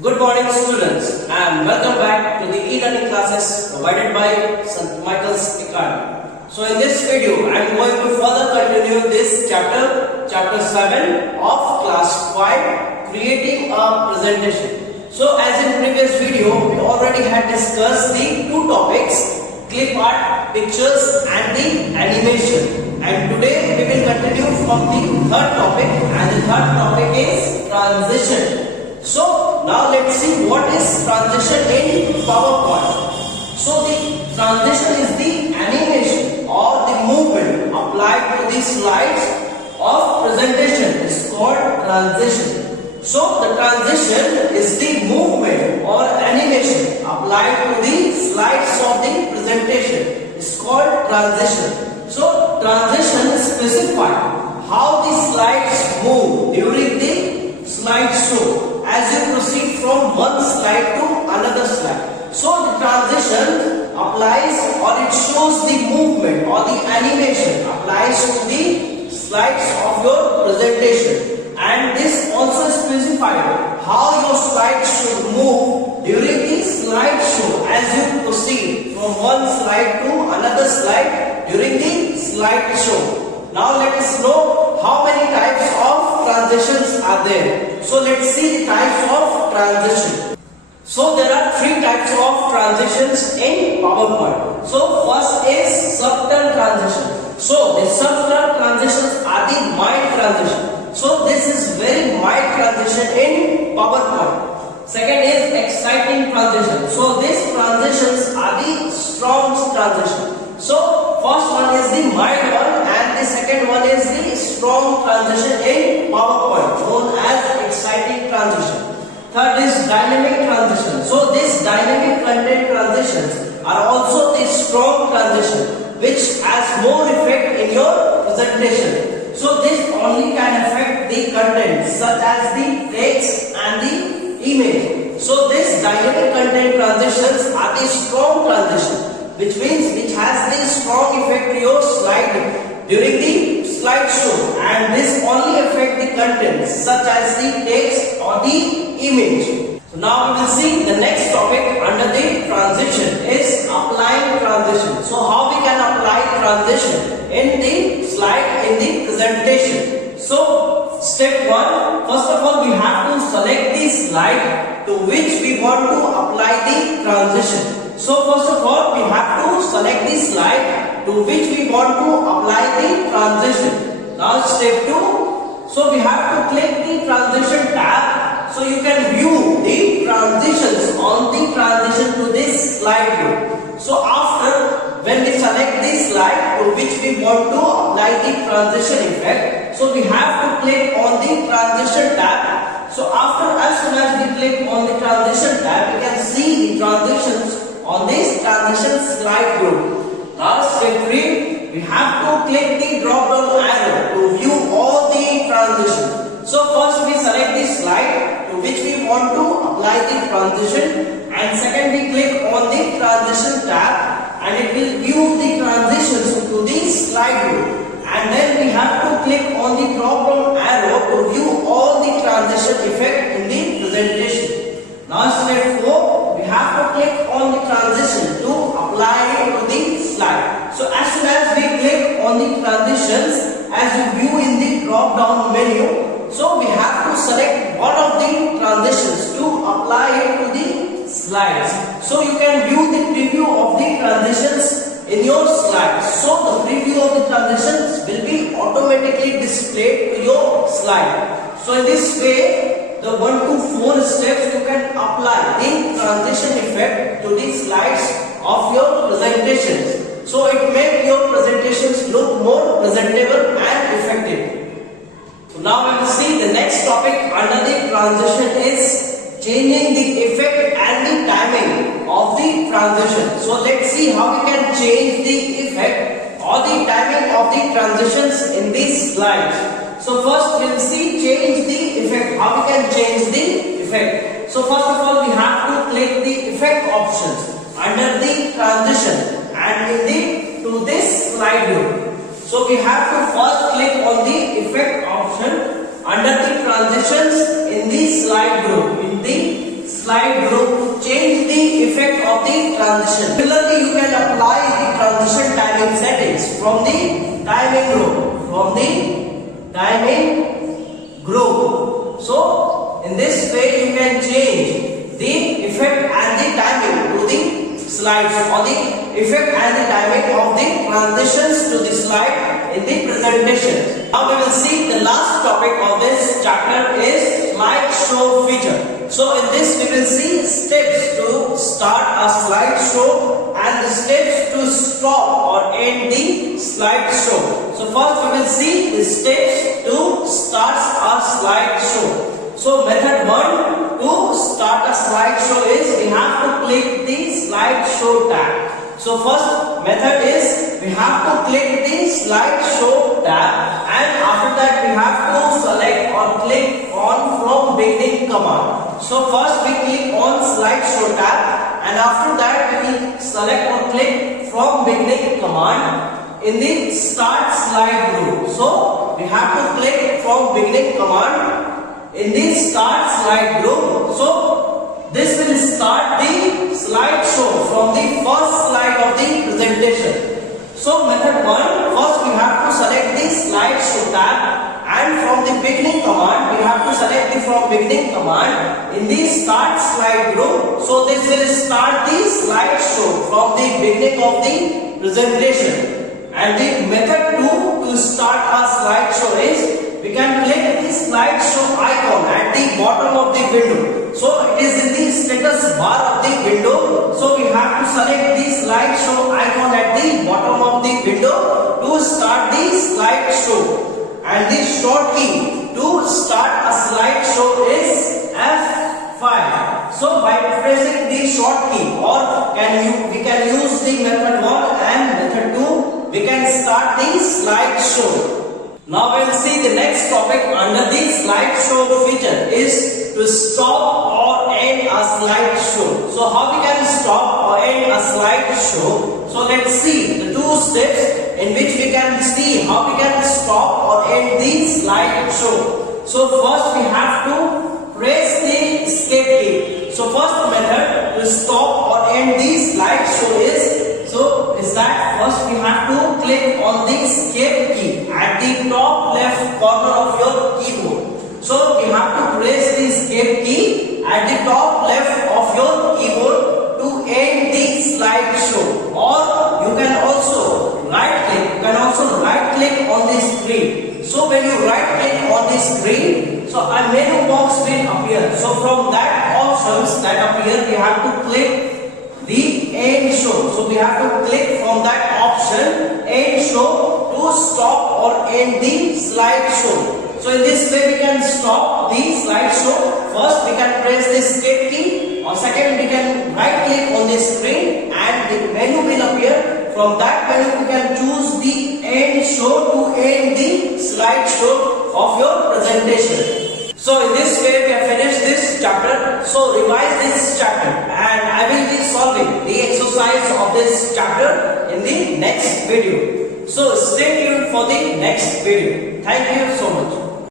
Good morning students and welcome back to the e-learning classes provided by St. Michael's Academy. So in this video I am going to further continue this chapter 7 of class 5, creating a presentation. So as in previous video we already had discussed the two topics, clip art, pictures and the animation. And today we will continue from the third topic, and the third topic is transition. So now let's see what is transition in PowerPoint. So the transition is the animation or the movement applied to the slides of presentation. It's called transition. So the transition is the movement or animation applied to the slides of the presentation. It's called transition. So transition specifies how the slides move during the slideshow as you proceed from one slide to another slide. So the transition applies, or it shows the movement or the animation applies to the slides of your presentation, and this also specifies how your slides should move during the slideshow as you proceed from one slide to another slide during the slideshow. Now let us know how many types of transitions are there. So let's see the types of transition. So there are three types of transitions in PowerPoint. So first is subtle transition. So the subtle transitions are the mild transition. So this is very mild transition in PowerPoint. Second is exciting transition. So these transitions are the strong transition. So first one is the mild one, and the second one is the strong transition in PowerPoint, known as exciting transition. Third is dynamic transition. So these dynamic content transitions are also the strong transition, which has more effect in your presentation. So this only can affect the content such as the text and the image. So these dynamic content transitions are the strong transition, which means which has the strong effect to your slide during the slideshow, and this only affect the content such as the text or the image. So now we will see the next topic under the transition is applying transition. So how we can apply transition in the slide in the presentation. So step 1, first of all we have to select the slide to which we want to apply the transition. So first of all we have to select the slide to which we want to apply the transition. Now step 2, so we have to click the transition tab, so you can view the transitions on the transition to this slide view. So after when we select the slide to which we want to apply the transition effect, so we have to click on the transition tab. So after, as soon as we click on the transition tab, we can see the transitions on this transition slide group. Now step 3, we have to click the drop down arrow to view all the transitions. So first we select the slide to which we want to apply the transition, and second we click on the transition tab and it will view the transitions to the slide group, and then we have to click on the drop down arrow to view all the transition effect in the presentation. Now step 4, we have to click on the transition to apply it to the slide. So as soon as we click on the transitions, as you view in the drop down menu, so we have to select one of the transitions to apply it to the slides. So you can view the preview of the transitions in your slides. So the preview of the transitions will be automatically displayed to your slide. So in this way, the 1 to 4 steps you can apply the transition effect to the slides of your presentations. So it makes your presentations look more presentable and effective. So now we will see the next topic under the transition is changing the effect and the timing of the transition. So let's see how we can change the effect or the timing of the transitions in these slides. So first we will see change the effect, how we can change the effect. So first of all we have to click the effect options under the transition and in the to this slide view. So we have to first click on the effect option under the transitions in the slide group, in the slide group, change the effect of the transition. Similarly, you can apply the transition timing settings from the timing group. So, in this way, you can change the effect and the timing to the slides, or the effect and the timing of the transitions to the slide in the presentation. Now we will see the last topic of this chapter is slideshow feature. So in this we will see steps to start a slideshow and the steps to stop or end the slideshow. So first we will see the steps to start a slideshow. So method 1 to start a slideshow is we have to click the slideshow tab. So first method is we have to click the slideshow tab, and after that we have to select or click on from beginning command. So first we click on slideshow tab, and after that we select or click from beginning command in the start slide group. So we have to click from beginning command in the start slide group. So this will start the slideshow from the first slide of the presentation. So method 1, first we have to select the slideshow tab, and from the beginning command we have to select the from beginning command in the start slide group. So this will start the slideshow from the beginning of the presentation. And the method 2 to start a slideshow is we can click the slideshow icon at the bottom of the window. So it is in the status bar of the window. So we have to select the slideshow icon at the bottom of the window to start the slideshow. And the shortcut to start a slideshow is F5. So by pressing the shortcut, or we can use the method 1 and method 2, we can start the slideshow. Now we will see the next topic under the slideshow feature is to stop or end a slideshow. So how we can stop or end a slideshow? So let's see the 2 steps in which we can see how we can stop or end the slideshow. So first we have to press the escape key. So first method to stop or end the slideshow is that first we have to click on the escape key at the top left corner of your keyboard. So we have to press the escape key at the top left of your keyboard to end the slideshow. Or you can also right click on the screen. So when you right click on the screen, so a menu box will appear. So from that options that appear, we have to click the end show. So we have to click from that option end show to stop or end the slideshow. So in this way we can stop the slideshow. First we can press the escape key, or second we can right click on the screen and the menu will appear. From that menu you can choose the end show to end the slideshow of your presentation. So in this way we have finished this chapter. So revise this chapter, and I will be solving the exercise of this chapter in the next video. So stay tuned for the next video. Thank you so much.